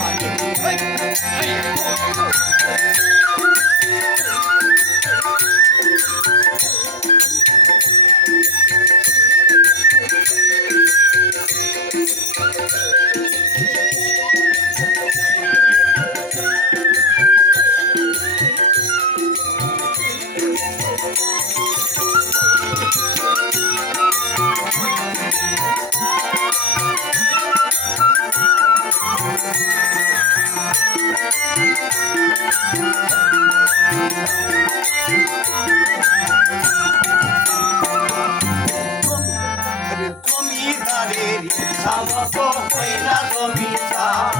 মালিক এই, এই, জমিদারের সামত হইলা জমিদার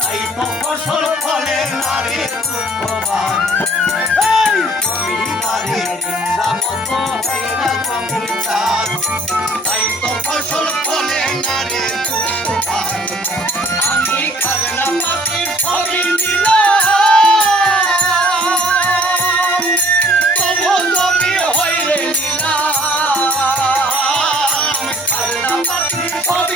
তাই তো ফসল ফলে নারে দুঃখবান সামত হইলা জমিদার তাই তো ফসল নারে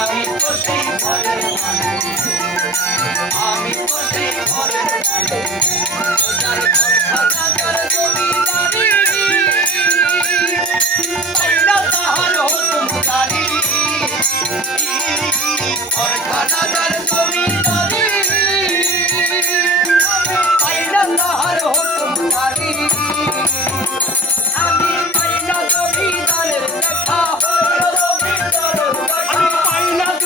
আমি তো সেই আমি তো সেই ঘরের ঘর খানা যার জমিদারি তাহার হুকুম জারি ঘর খানা যার জমিদারি তাহার হুকুম জারি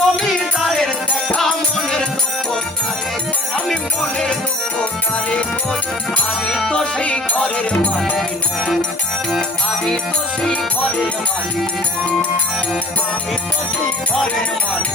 জমিদারের দেখা মনের দুঃখ কারে আমি মনের দুঃখ কারে আমি তো সেই ঘরের মালিক, আমি তো সেই ঘরের মালিক। আমি তো সেই ঘরের মালিক।